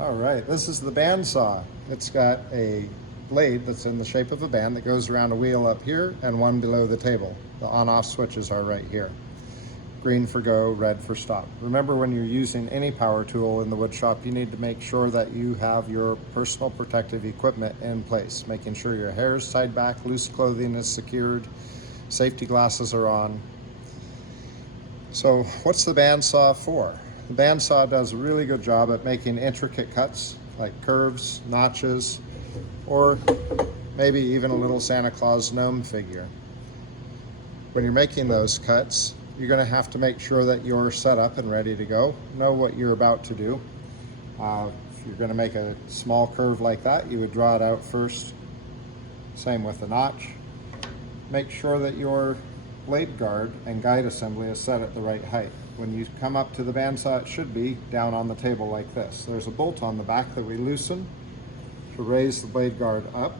All right, this is the bandsaw. It's got a blade that's in the shape of a band that goes around a wheel up here and one below the table. The on-off switches are right here. Green for go, red for stop. Remember, when you're using any power tool in the wood shop, you need to make sure that you have your personal protective equipment in place, making sure your hair is tied back, loose clothing is secured, safety glasses are on. So what's the bandsaw for? The bandsaw does a really good job at making intricate cuts like curves, notches, or maybe even a little Santa Claus gnome figure. When you're making those cuts, you're going to have to make sure that you're set up and ready to go. Know what you're about to do. If you're going to make a small curve like that, you would draw it out first. Same with the notch. Make sure that your blade guard and guide assembly is set at the right height. When you come up to the bandsaw, it should be down on the table like this. There's a bolt on the back that we loosen to raise the blade guard up.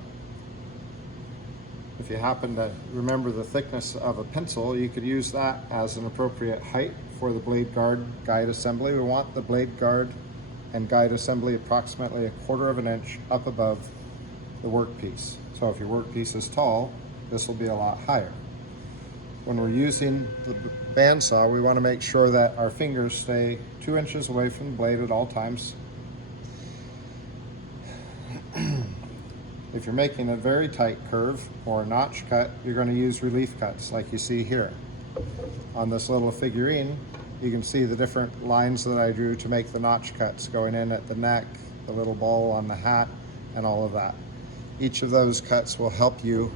If you happen to remember the thickness of a pencil, you could use that as an appropriate height for the blade guard guide assembly. We want the blade guard and guide assembly approximately 1/4 of an inch up above the workpiece. So if your workpiece is tall, this will be a lot higher. When we're using the bandsaw, we want to make sure that our fingers stay 2 inches away from the blade at all times. If you're making a very tight curve or a notch cut, you're going to use relief cuts like you see here. On this little figurine, you can see the different lines that I drew to make the notch cuts going in at the neck, the little ball on the hat, and all of that. Each of those cuts will help you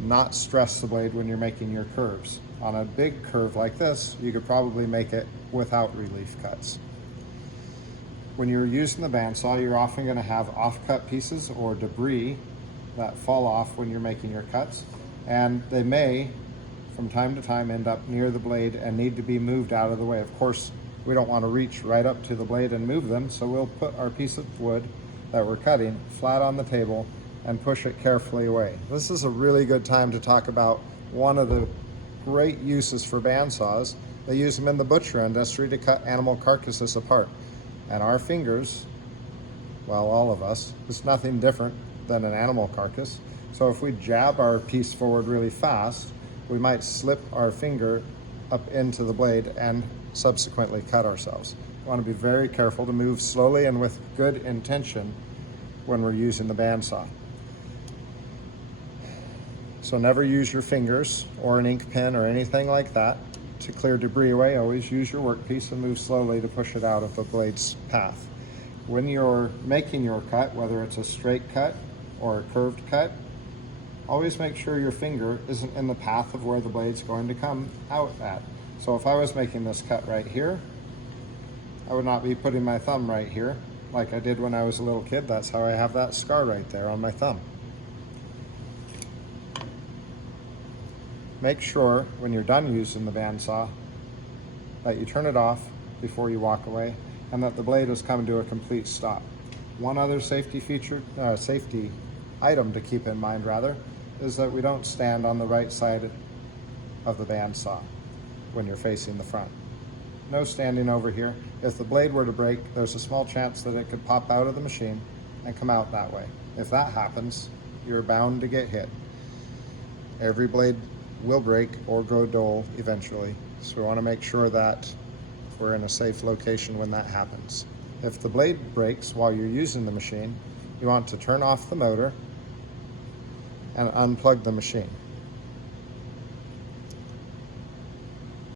not stress the blade when you're making your curves. On a big curve like this, you could probably make it without relief cuts. When you're using the bandsaw, you're often going to have off-cut pieces or debris that fall off when you're making your cuts, and they may, from time to time, end up near the blade and need to be moved out of the way. Of course, we don't want to reach right up to the blade and move them, so we'll put our piece of wood that we're cutting flat on the table and push it carefully away. This is a really good time to talk about one of the great uses for bandsaws. They use them in the butcher industry to cut animal carcasses apart. And our fingers, well, all of us, is nothing different than an animal carcass. So if we jab our piece forward really fast, we might slip our finger up into the blade and subsequently cut ourselves. We want to be very careful to move slowly and with good intention when we're using the bandsaw. So never use your fingers or an ink pen or anything like that to clear debris away. Always use your workpiece and move slowly to push it out of the blade's path. When you're making your cut, whether it's a straight cut or a curved cut, always make sure your finger isn't in the path of where the blade's going to come out at. So if I was making this cut right here, I would not be putting my thumb right here like I did when I was a little kid. That's how I have that scar right there on my thumb. Make sure when you're done using the bandsaw that you turn it off before you walk away and that the blade has come to a complete stop. One other safety item to keep in mind is that we don't stand on the right side of the bandsaw when you're facing the front. No standing over here. If the blade were to break, there's a small chance that it could pop out of the machine and come out that way. If that happens, you're bound to get hit. Every blade will break or grow dull eventually, so we want to make sure that we're in a safe location when that happens. If the blade breaks while you're using the machine, you want to turn off the motor and unplug the machine.